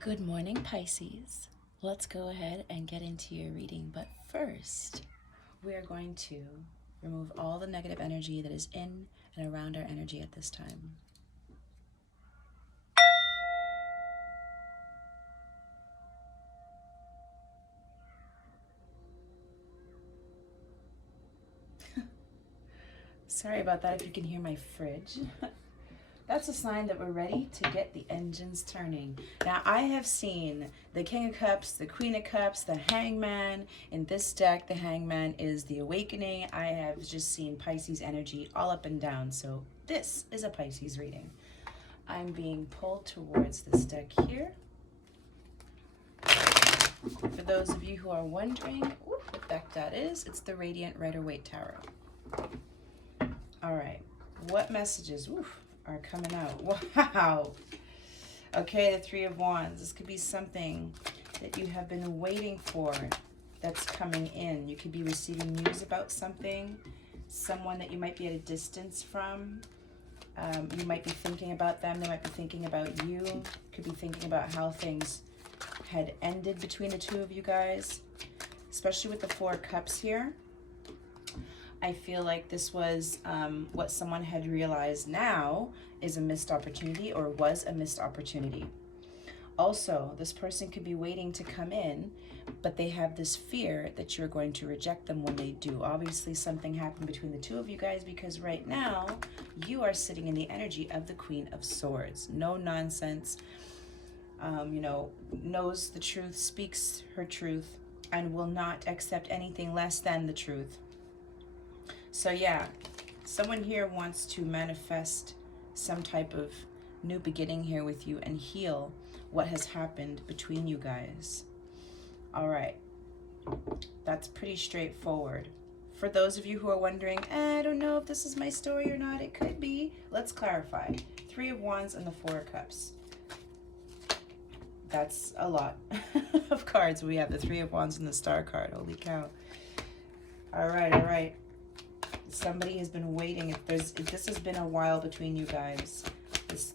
Good morning, Pisces. Let's go ahead and get into your reading. But first, we are going to remove all the negative energy that is in and around our energy at this time. Sorry about that if you can hear my fridge. That's a sign that we're ready to get the engines turning. Now, I have seen the King of Cups, the Queen of Cups, the Hangman. In this deck, the Hangman is the awakening. I have just seen Pisces energy all up and down. So this is a Pisces reading. I'm being pulled towards this deck here. For those of you who are wondering what deck that is, it's the Radiant Rider-Waite Tarot. All right, what messages are coming out? Wow. Okay, the Three of Wands. This could be something that you have been waiting for that's coming in. You could be receiving news about something, someone that you might be at a distance from. You might be thinking about them. They might be thinking about you. Could be thinking about how things had ended between the two of you guys, especially with the Four of Cups here. I feel like this was what someone had realized now is a missed opportunity, or was a missed opportunity. Also, this person could be waiting to come in, but they have this fear that you're going to reject them when they do. Obviously, something happened between the two of you guys, because right now you are sitting in the energy of the Queen of Swords. No nonsense. Knows the truth, speaks her truth, and will not accept anything less than the truth. So yeah, someone here wants to manifest some type of new beginning here with you and heal what has happened between you guys. All right, that's pretty straightforward. For those of you who are wondering, I don't know if this is my story or not, it could be. Let's clarify. Three of Wands and the Four of Cups. That's a lot of cards. We have the Three of Wands and the Star card. Holy cow. All right. Somebody has been waiting. If this has been a while between you guys.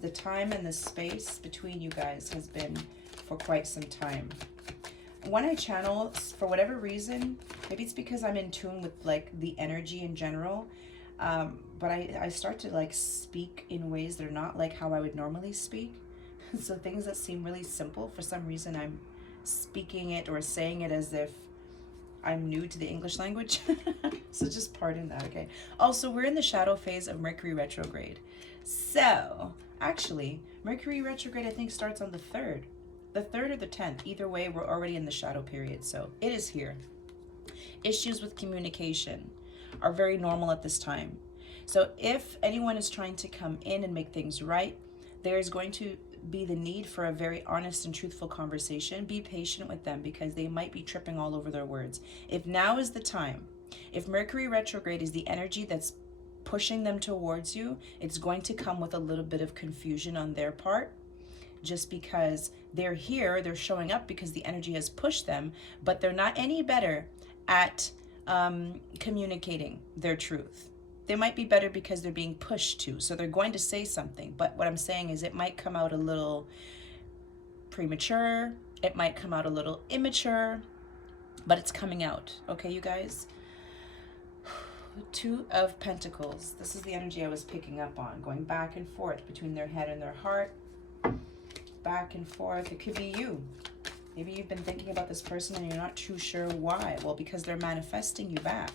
The time and the space between you guys has been for quite some time. When I channel, for whatever reason, maybe it's because I'm in tune with like the energy in general, but I start to like speak in ways that are not like how I would normally speak. So things that seem really simple, for some reason I'm speaking it or saying it as if I'm new to the English language. So just pardon that, okay? Also, we're in the shadow phase of Mercury retrograde. So actually, Mercury retrograde I think starts on the 3rd. The 3rd or the 10th. Either way, we're already in the shadow period. So it is here. Issues with communication are very normal at this time. So if anyone is trying to come in and make things right, there is going to be the need for a very honest and truthful conversation. Be patient with them because they might be tripping all over their words. If now is the time, if Mercury retrograde is the energy that's pushing them towards you, it's going to come with a little bit of confusion on their part, just because they're here, they're showing up because the energy has pushed them, but they're not any better at communicating their truth. They might be better because they're being pushed to. So they're going to say something. But what I'm saying is it might come out a little premature. It might come out a little immature. But it's coming out. Okay, you guys? Two of Pentacles. This is the energy I was picking up on. Going back and forth between their head and their heart. Back and forth. It could be you. Maybe you've been thinking about this person and you're not too sure why. Well, because they're manifesting you back.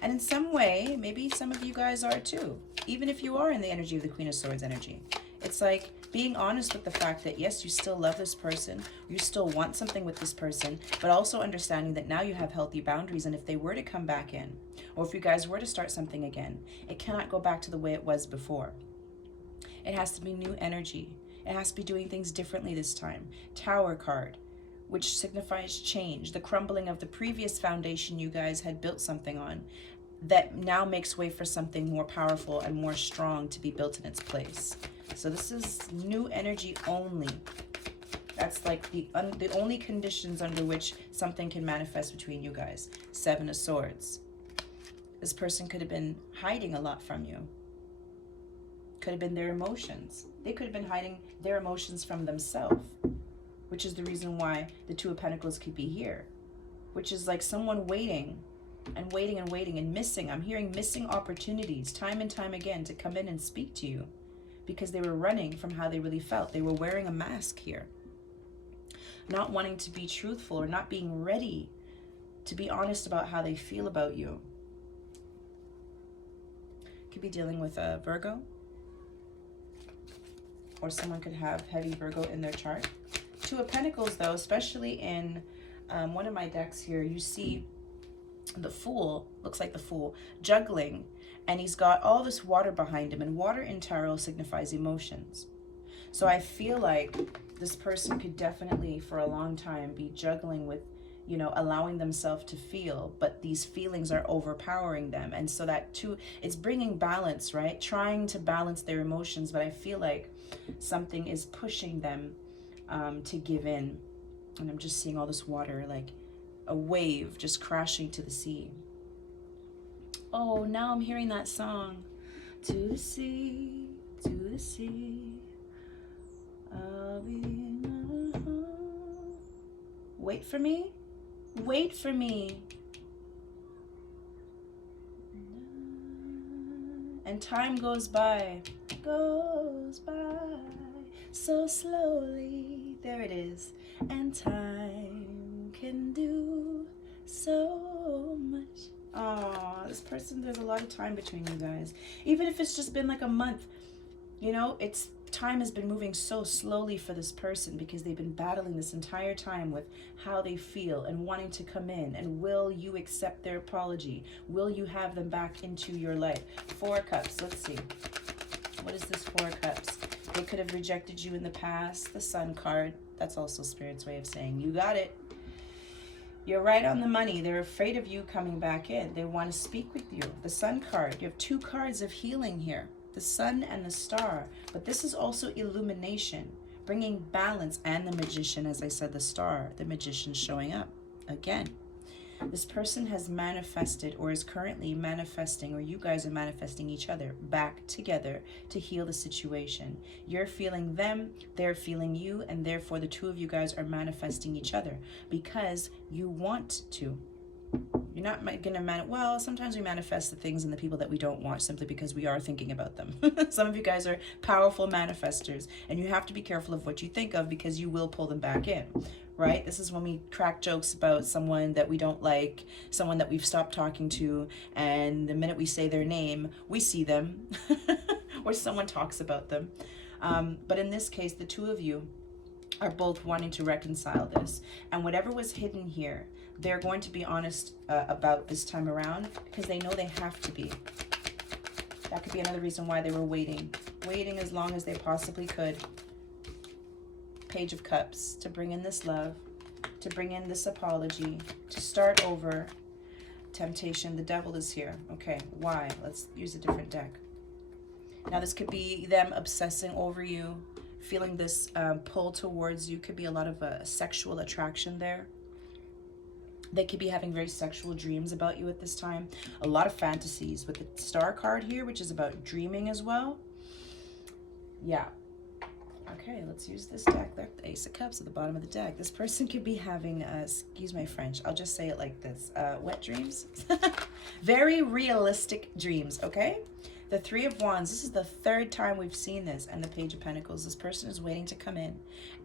And in some way, maybe some of you guys are too, even if you are in the energy of the Queen of Swords energy. It's like being honest with the fact that, yes, you still love this person, you still want something with this person, but also understanding that now you have healthy boundaries, and if they were to come back in, or if you guys were to start something again, it cannot go back to the way it was before. It has to be new energy. It has to be doing things differently this time. Tower card, which signifies change, the crumbling of the previous foundation you guys had built something on, that now makes way for something more powerful and more strong to be built in its place. So this is new energy only. That's like the only conditions under which something can manifest between you guys. Seven of Swords. This person could have been hiding a lot from you. Could have been their emotions. They could have been hiding their emotions from themselves. which is the reason why the Two of Pentacles could be here, which is like someone waiting and waiting and waiting and missing. I'm hearing missing opportunities time and time again to come in and speak to you because they were running from how they really felt. They were wearing a mask here, not wanting to be truthful or not being ready to be honest about how they feel about you. Could be dealing with a Virgo, or someone could have heavy Virgo in their chart. Two of Pentacles, though, especially in one of my decks here, you see the Fool, looks like the Fool, juggling, and he's got all this water behind him, and water in tarot signifies emotions. So I feel like this person could definitely, for a long time, be juggling with, you know, allowing themselves to feel, but these feelings are overpowering them. And so that too, it's bringing balance, right? Trying to balance their emotions, but I feel like something is pushing them to give in. And I'm just seeing all this water, like a wave just crashing to the sea. Oh, now I'm hearing that song. To the sea, to the sea, I'll be wait for me, wait for me. And time goes by so slowly. There it is. And time can do so much. Oh, this person, there's a lot of time between you guys. Even if it's just been like a month, you know, it's time has been moving so slowly for this person because they've been battling this entire time with how they feel and wanting to come in. And will you accept their apology? Will you have them back into your life? Four of Cups. Let's see. What is this Four of Cups? They could have rejected you in the past. The Sun card. That's also Spirit's way of saying you got it. You're right on the money. They're afraid of you coming back in. They want to speak with you. The Sun card. You have two cards of healing here. The Sun and the Star. But this is also illumination, bringing balance, and the Magician, as I said, the Star, the Magician showing up again. This person has manifested or is currently manifesting, or you guys are manifesting each other back together to heal the situation. You're feeling them, they're feeling you, and therefore the two of you guys are manifesting each other because you want to. You're not going to well, sometimes we manifest the things and the people that we don't want simply because we are thinking about them. Some of you guys are powerful manifestors, and you have to be careful of what you think of because you will pull them back in, right? This is when we crack jokes about someone that we don't like, someone that we've stopped talking to, and the minute we say their name, we see them, or someone talks about them. But in this case, the two of you are both wanting to reconcile this. And whatever was hidden here, they're going to be honest about this time around because they know they have to be. That could be another reason why they were waiting as long as they possibly could. Page of Cups, to bring in this love, to bring in this apology, to start over. Temptation, the Devil is here. Okay, why? Let's use a different deck. Now this could be them obsessing over you, feeling this pull towards you. Could be a lot of sexual attraction there. They could be having very sexual dreams about you at this time. A lot of fantasies with the Star card here, which is about dreaming as well. Yeah. Okay, let's use this deck. The Ace of Cups at the bottom of the deck. This person could be having, excuse my French, I'll just say it like this, wet dreams. Very realistic dreams, okay? The Three of Wands, this is the third time we've seen this, and the Page of Pentacles. This person is waiting to come in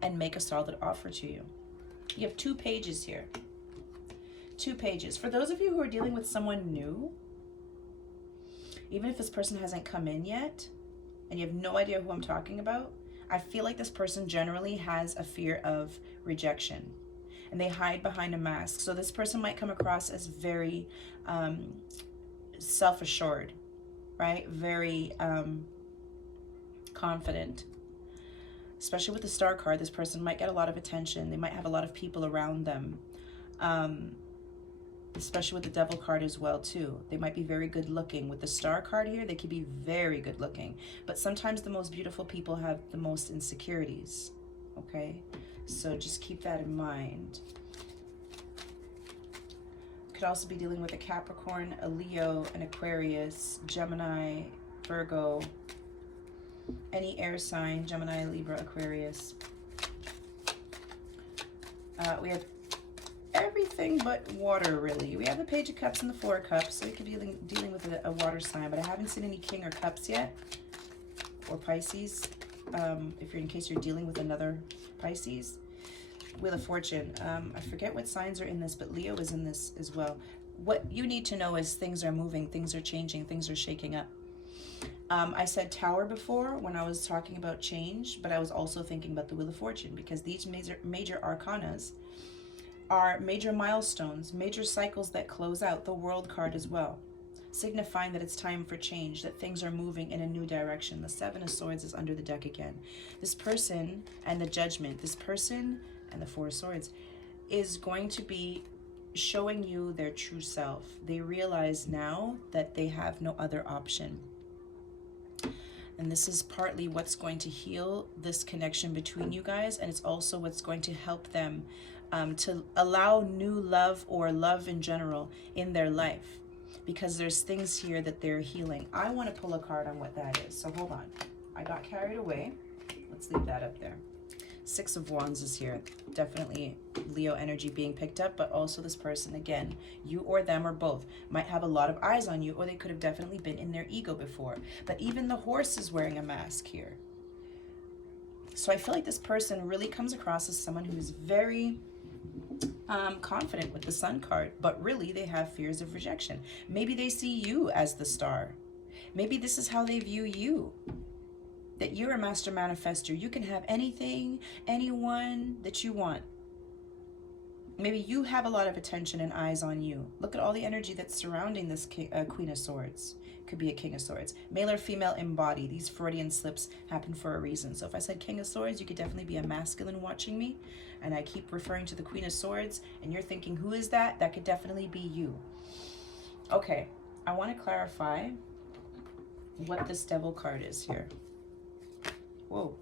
and make a solid offer to you. You have two pages here. Two pages. For those of you who are dealing with someone new, even if this person hasn't come in yet, and you have no idea who I'm talking about, I feel like this person generally has a fear of rejection, and they hide behind a mask. So this person might come across as very self-assured, right? Very confident. Especially with the Star card, this person might get a lot of attention. They might have a lot of people around them. Especially with the Devil card as well too. They might be very good looking. With the Star card here, they could be very good looking. But sometimes the most beautiful people have the most insecurities, okay? So just keep that in mind. Could also be dealing with a Capricorn, a Leo, an Aquarius, Gemini, Virgo, any air sign, Gemini, Libra, Aquarius. We have everything but water, really. We have the Page of Cups and the Four of Cups, so we could be dealing with a water sign, but I haven't seen any King or Cups yet, or Pisces, if you're in case you're dealing with another Pisces. Wheel of Fortune. I forget what signs are in this, but Leo is in this as well. What you need to know is things are moving, things are changing, things are shaking up. I said Tower before when I was talking about change, but I was also thinking about the Wheel of Fortune, because these major arcanas are major milestones, major cycles that close out. The World card as well, signifying that it's time for change, that things are moving in a new direction. The Seven of Swords is under the deck again. This person and the Judgment, this person and the Four of Swords is going to be showing you their true self. They realize now that they have no other option. And this is partly what's going to heal this connection between you guys, and it's also what's going to help them to allow new love or love in general in their life, because there's things here that they're healing. I want to pull a card on what that is, so hold on. I got carried away. Let's leave that up there. Six of Wands is here. Definitely Leo energy being picked up, but also this person, again, you or them or both, might have a lot of eyes on you, or they could have definitely been in their ego before. But even the Horse is wearing a mask here. So I feel like this person really comes across as someone who's very confident with the Sun card, but really they have fears of rejection. Maybe they see you as the star. Maybe this is how they view you, that you're a master manifester. You can have anything, anyone that you want. Maybe you have a lot of attention and eyes on you. Look at all the energy that's surrounding this Queen of Swords. Could be a King of Swords. Male or female embody. These Freudian slips happen for a reason. So if I said King of Swords, you could definitely be a masculine watching me. And I keep referring to the Queen of Swords, and you're thinking, who is that? That could definitely be you. Okay, I want to clarify what this Devil card is here. Whoa.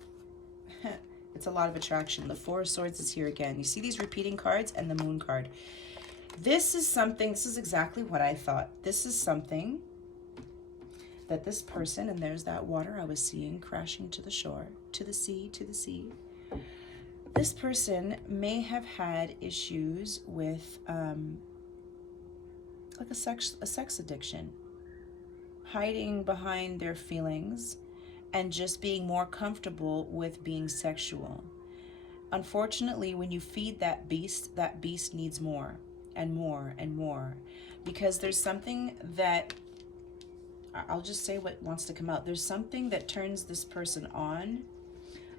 It's a lot of attraction. The Four of Swords is here again. You see these repeating cards and the Moon card. This is something, this is exactly what I thought. This is something that this person, and there's that water I was seeing crashing to the shore, to the sea, to the sea. This person may have had issues with like a sex addiction, hiding behind their feelings, and just being more comfortable with being sexual. Unfortunately, when you feed that beast needs more and more and more, because there's something that, I'll just say what wants to come out. There's something that turns this person on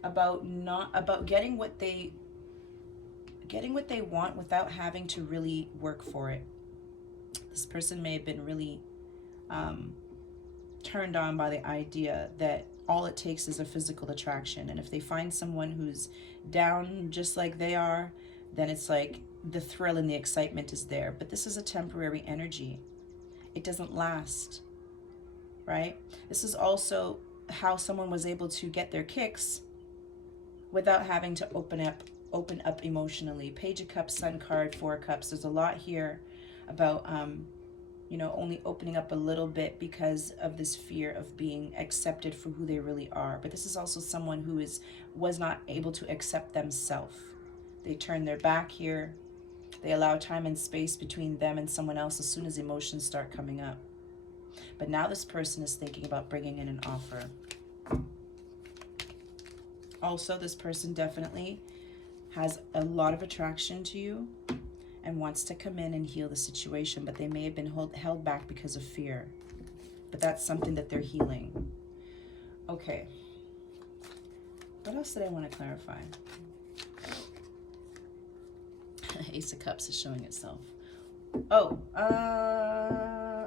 about getting what they want without having to really work for it. This person may have been really turned on by the idea that all it takes is a physical attraction, and if they find someone who's down just like they are, then it's like the thrill and the excitement is there. But this is a temporary energy. It doesn't last, right? This is also how someone was able to get their kicks without having to open up emotionally. Page of Cups, Sun card, Four of Cups. There's a lot here about you know, only opening up a little bit because of this fear of being accepted for who they really are. But this is also someone who was not able to accept themselves. They turn their back here. They allow time and space between them and someone else as soon as emotions start coming up. But now this person is thinking about bringing in an offer. Also, this person definitely has a lot of attraction to you and wants to come in and heal the situation, but they may have been held back because of fear. But that's something that they're healing. Okay. What else did I want to clarify? Ace of Cups is showing itself. Oh,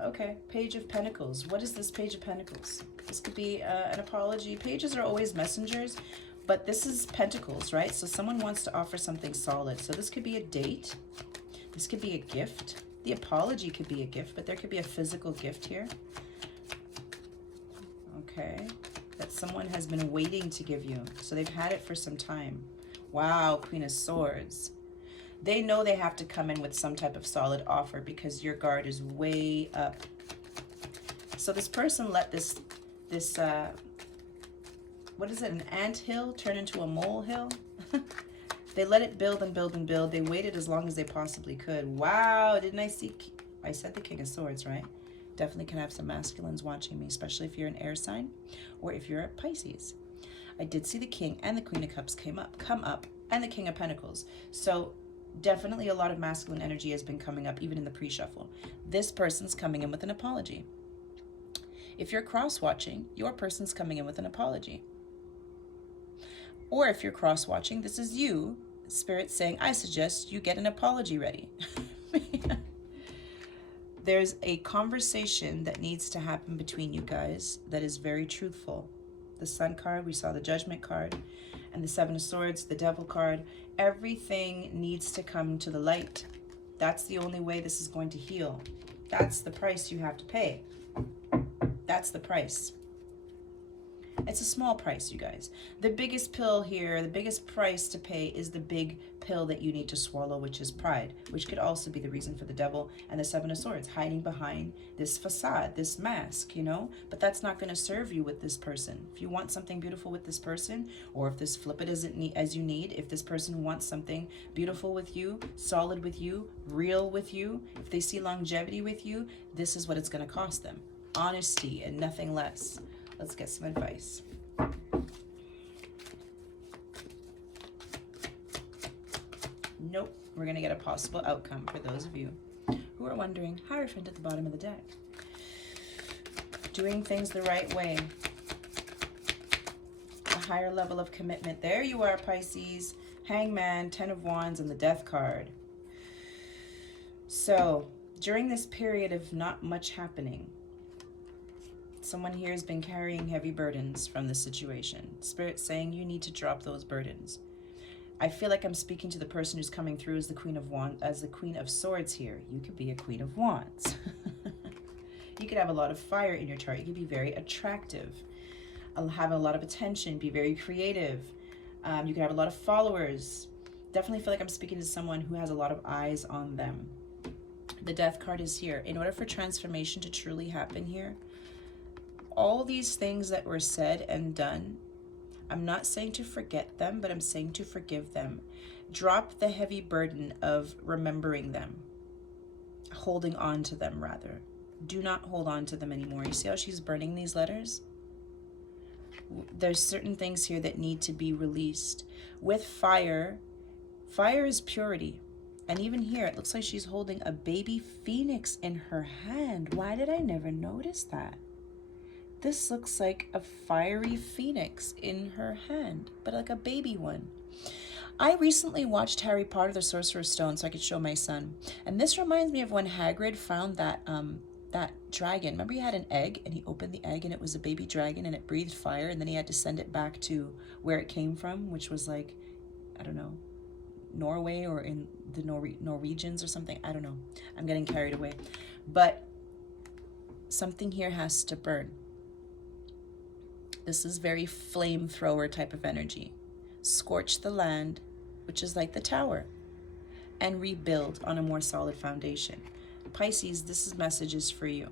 okay. Page of Pentacles. What is this Page of Pentacles? This could be an apology. Pages are always messengers, but this is Pentacles, right? So someone wants to offer something solid. So this could be a date. This could be a gift. The apology could be a gift, but there could be a physical gift here. Okay. That someone has been waiting to give you. So they've had it for some time. Wow, Queen of Swords. They know they have to come in with some type of solid offer because your guard is way up. So this person let this what is it, an anthill turn into a molehill? They let it build and build and build. They waited as long as they possibly could. Wow, didn't I see? I said the King of Swords, right? Definitely can have some masculines watching me, especially if you're an air sign or if you're a Pisces. I did see the King and the Queen of Cups come up, and the King of Pentacles. So definitely a lot of masculine energy has been coming up, even in the pre-shuffle. This person's coming in with an apology. If you're cross-watching, your person's coming in with an apology. Or if you're cross-watching, this is you, Spirit saying, I suggest you get an apology ready. There's a conversation that needs to happen between you guys that is very truthful. The Sun card, we saw the Judgment card, and the Seven of Swords, the Devil card. Everything needs to come to the light. That's the only way this is going to heal. That's the price you have to pay. That's the price. It's a small price, you guys. The biggest pill here, the biggest price to pay is the big pill that you need to swallow, which is pride, which could also be the reason for the Devil and the Seven of Swords, hiding behind this facade, this mask, you know? But that's not going to serve you with this person. If you want something beautiful with this person, or if this flip it isn't as you need, if this person wants something beautiful with you, solid with you, real with you, if they see longevity with you, this is what it's going to cost them. Honesty and nothing less. Let's get some advice. Nope. We're going to get a possible outcome for those of you who are wondering, Hierophant at the bottom of the deck. Doing things the right way. A higher level of commitment. There you are, Pisces. Hangman, Ten of Wands, and the Death card. So, during this period of not much happening, someone here has been carrying heavy burdens from this situation. Spirit saying you need to drop those burdens. I feel like I'm speaking to the person who's coming through as the Queen of Wands, as the Queen of Swords here. You could be a Queen of Wands. You could have a lot of fire in your chart. You could be very attractive, have a lot of attention, be very creative. You could have a lot of followers. Definitely feel like I'm speaking to someone who has a lot of eyes on them. The Death card is here. In order for transformation to truly happen here, all these things that were said and done, I'm not saying to forget them, but I'm saying to forgive them. Drop the heavy burden of remembering them, holding on to them rather. Do not hold on to them anymore. You see how she's burning these letters? There's certain things here that need to be released. With fire, fire is purity. And even here, it looks like she's holding a baby phoenix in her hand. Why did I never notice that? This looks like a fiery phoenix in her hand, but like a baby one. I recently watched Harry Potter, the Sorcerer's Stone, so I could show my son. And this reminds me of when Hagrid found that dragon. Remember he had an egg, and he opened the egg, and it was a baby dragon, and it breathed fire, and then he had to send it back to where it came from, which was like, I don't know, Norway or in the Norwegians or something. I don't know. I'm getting carried away. But something here has to burn. This is very flamethrower type of energy. Scorch the land, which is like the tower, and rebuild on a more solid foundation. Pisces, this message is for you.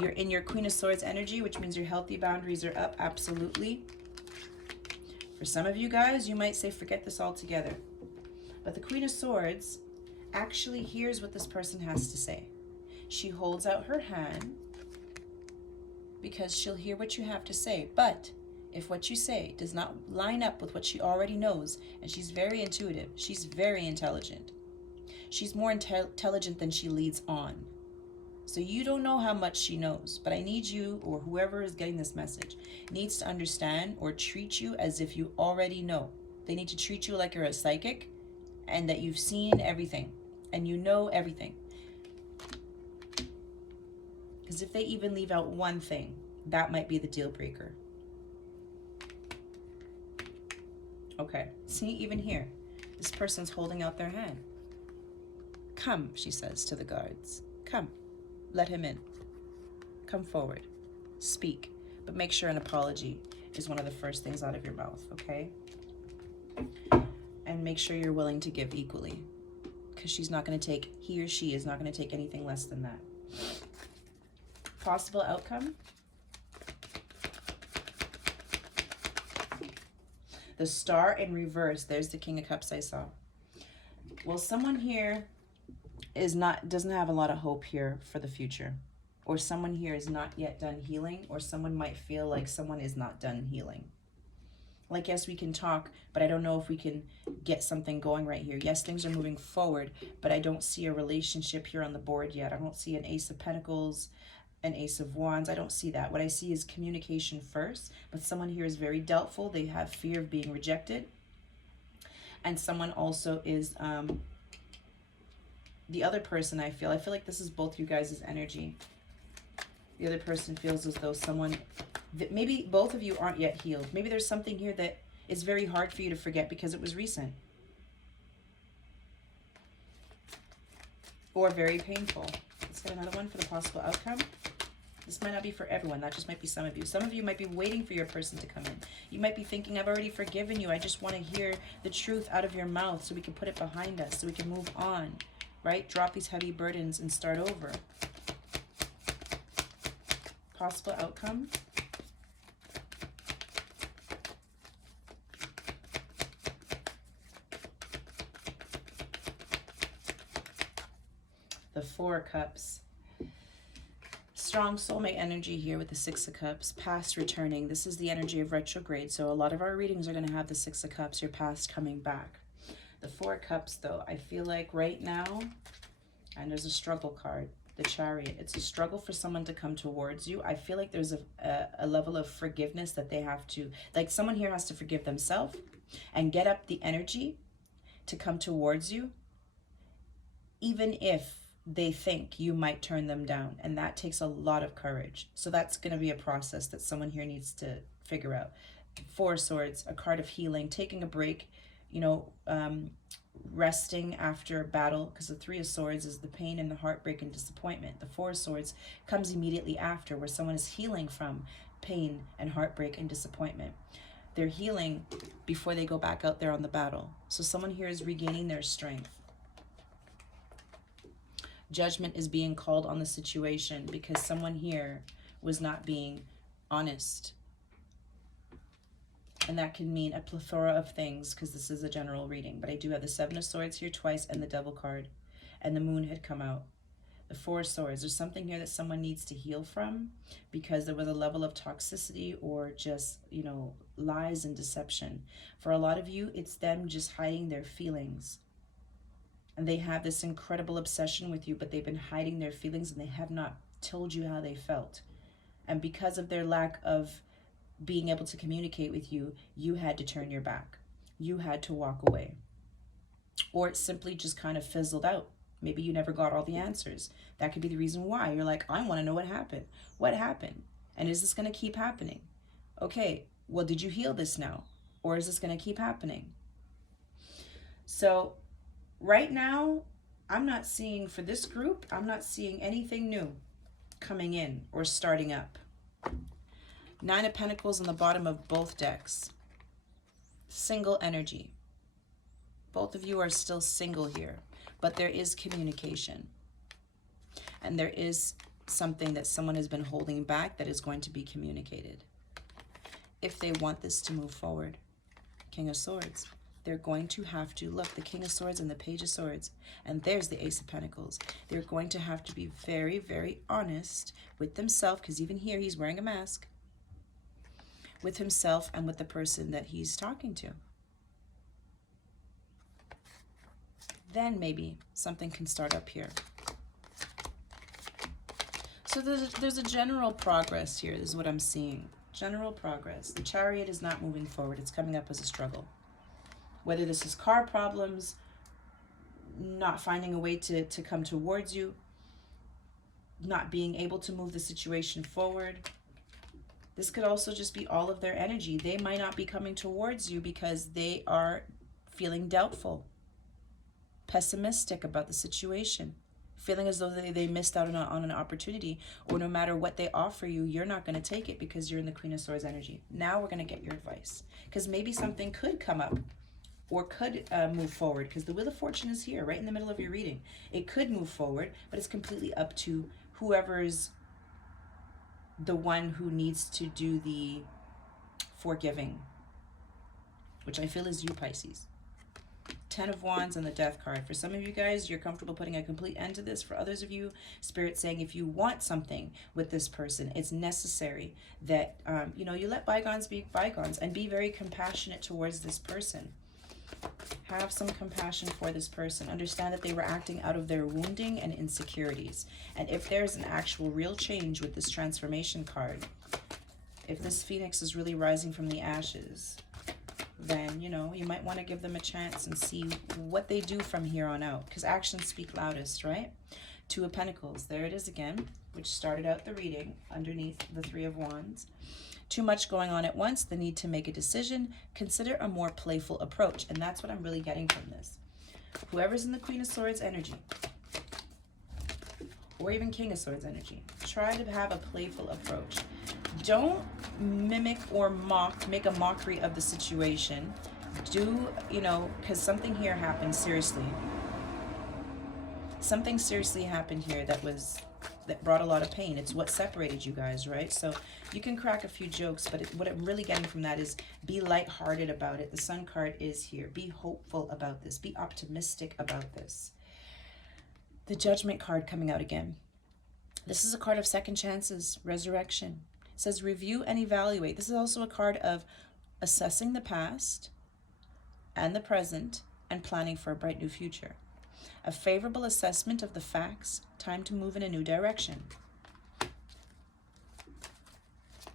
You're in your Queen of Swords energy, which means your healthy boundaries are up, absolutely. For some of you guys, you might say, forget this altogether. But the Queen of Swords actually hears what this person has to say. She holds out her hand, because she'll hear what you have to say. But if what you say does not line up with what she already knows, and she's very intuitive, she's very intelligent. She's more intelligent than she leads on. So you don't know how much she knows, but I need you, or whoever is getting this message, needs to understand or treat you as if you already know. They need to treat you like you're a psychic and that you've seen everything and you know everything. Because if they even leave out one thing, that might be the deal breaker. Okay, see, even here, this person's holding out their hand. Come, she says to the guards. Come, let him in. Come forward, speak, but make sure an apology is one of the first things out of your mouth, okay? And make sure you're willing to give equally, because she's not going to take, he or she is not going to take anything less than that. Possible outcome. The Star in reverse. There's the King of Cups I saw. Well, someone here doesn't have a lot of hope here for the future. Or someone here is not yet done healing, or someone might feel like someone is not done healing. Like, yes, we can talk, but I don't know if we can get something going right here. Yes, things are moving forward, but I don't see a relationship here on the board yet. I don't see an Ace of Pentacles, an Ace of Wands. I don't see that. What I see is communication first, but someone here is very doubtful. They have fear of being rejected. And someone also is, the other person I feel like this is both you guys' energy. The other person feels as though someone, maybe both of you aren't yet healed. Maybe there's something here that is very hard for you to forget because it was recent. Or very painful. Let's get another one for the possible outcome. This might not be for everyone. That just might be some of you. Some of you might be waiting for your person to come in. You might be thinking, I've already forgiven you. I just want to hear the truth out of your mouth so we can put it behind us, so we can move on, right? Drop these heavy burdens and start over. Possible outcome. The Four of Cups. Strong soulmate energy here with the Six of Cups. Past returning. This is the energy of retrograde. So a lot of our readings are going to have the Six of Cups, your past coming back. The Four of Cups, though, I feel like right now, and there's a struggle card. The Chariot. It's a struggle for someone to come towards you. I feel like there's a level of forgiveness that they have to, like someone here has to forgive themselves and get up the energy to come towards you, even if they think you might turn them down. And that takes a lot of courage. So that's going to be a process that someone here needs to figure out. Four of Swords, a card of healing, taking a break, you know, resting after battle, because the Three of Swords is the pain and the heartbreak and disappointment. The Four of Swords comes immediately after, where someone is healing from pain and heartbreak and disappointment. They're healing before they go back out there on the battle. So someone here is regaining their strength. Judgment is being called on the situation because someone here was not being honest. And that can mean a plethora of things because this is a general reading. But I do have the Seven of Swords here twice and the Devil card. And the Moon had come out. The Four of Swords. There's something here that someone needs to heal from because there was a level of toxicity or just, you know, lies and deception. For a lot of you, it's them just hiding their feelings. And they have this incredible obsession with you, but they've been hiding their feelings and they have not told you how they felt. And because of their lack of being able to communicate with you, you had to turn your back. You had to walk away. Or it simply just kind of fizzled out. Maybe you never got all the answers. That could be the reason why. You're like, I want to know what happened. What happened? And is this going to keep happening? Okay, well, did you heal this now? Or is this going to keep happening? So right now, I'm not seeing, for this group, I'm not seeing anything new coming in or starting up. Nine of Pentacles on the bottom of both decks. Single energy. Both of you are still single here, but there is communication. And there is something that someone has been holding back that is going to be communicated. If they want this to move forward. King of Swords. They're going to have to, look, the King of Swords and the Page of Swords, and there's the Ace of Pentacles. They're going to have to be very, very honest with themselves, because even here he's wearing a mask, with himself and with the person that he's talking to. Then maybe something can start up here. So there's a general progress here. This is what I'm seeing. General progress. The Chariot is not moving forward. It's coming up as a struggle. Whether this is car problems, not finding a way to come towards you, not being able to move the situation forward. This could also just be all of their energy. They might not be coming towards you because they are feeling doubtful, pessimistic about the situation, feeling as though they missed out on an opportunity, or no matter what they offer you, you're not going to take it because you're in the Queen of Swords energy. Now we're going to get your advice, because maybe something could come up or could move forward, because the Wheel of Fortune is here right in the middle of your reading. It could move forward, but it's completely up to whoever's the one who needs to do the forgiving which I feel is you, Pisces. 10 of Wands and the Death card. For some of you guys, you're comfortable putting a complete end to this. For others of you, Spirit's saying if you want something with this person, it's necessary that, you know, you let bygones be bygones and be very compassionate towards this person. Have some compassion for this person. Understand that they were acting out of their wounding and insecurities. And if there's an actual real change with this transformation card, if this phoenix is really rising from the ashes, then, you know, you might want to give them a chance and see what they do from here on out. Because actions speak loudest, right? 2 of Pentacles. There it is again, which started out the reading underneath the 3 of Wands. Too much going on at once, the need to make a decision. Consider a more playful approach. And that's what I'm really getting from this. Whoever's in the Queen of Swords energy, or even King of Swords energy, try to have a playful approach. Don't mimic or make a mockery of the situation. Do, you know, because something here happened seriously. Something seriously happened here that brought a lot of pain. It's what separated you guys, right? So you can crack a few jokes, but what I'm really getting from that is be lighthearted about it. The Sun card is here. Be hopeful about this. Be optimistic about this. The Judgment card coming out again. This is a card of second chances, resurrection. It says review and evaluate. This is also a card of assessing the past and the present and planning for a bright new future. A favorable assessment of the facts. Time to move in a new direction.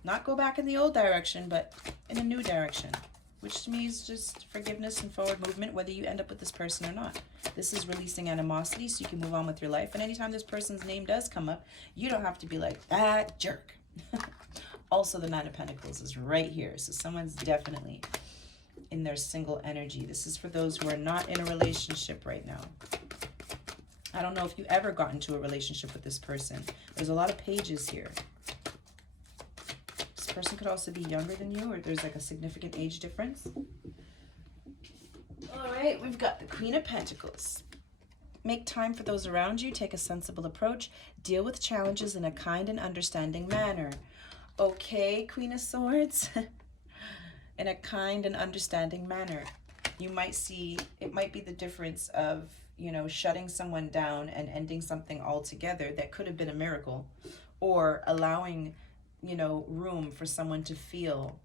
Not go back in the old direction, but in a new direction, which to me is just forgiveness and forward movement, whether you end up with this person or not. This is releasing animosity so you can move on with your life. And anytime this person's name does come up, you don't have to be like, that jerk. Also, the 9 of Pentacles is right here. So someone's definitely in their single energy. This is for those who are not in a relationship right now. I don't know if you ever got into a relationship with this person. There's a lot of pages here. This person could also be younger than you, or there's like a significant age difference. All right, we've got the Queen of Pentacles. Make time for those around you. Take a sensible approach. Deal with challenges in a kind and understanding manner. Okay, Queen of Swords. In a kind and understanding manner. You might see, it might be the difference of, you know, shutting someone down and ending something altogether that could have been a miracle, or allowing, you know, room for someone to feel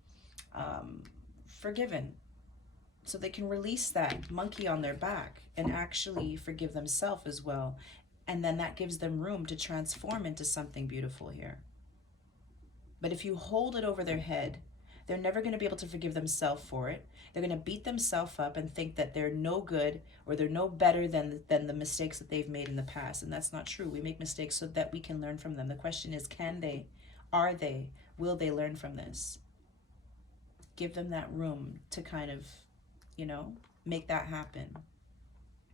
forgiven, so they can release that monkey on their back and actually forgive themselves as well. And then that gives them room to transform into something beautiful here. But if you hold it over their head, they're never going to be able to forgive themselves for it. They're going to beat themselves up and think that they're no good or they're no better than the mistakes that they've made in the past. And that's not true. We make mistakes so that we can learn from them. The question is, can they? Are they? Will they learn from this? Give them that room to kind of, you know, make that happen.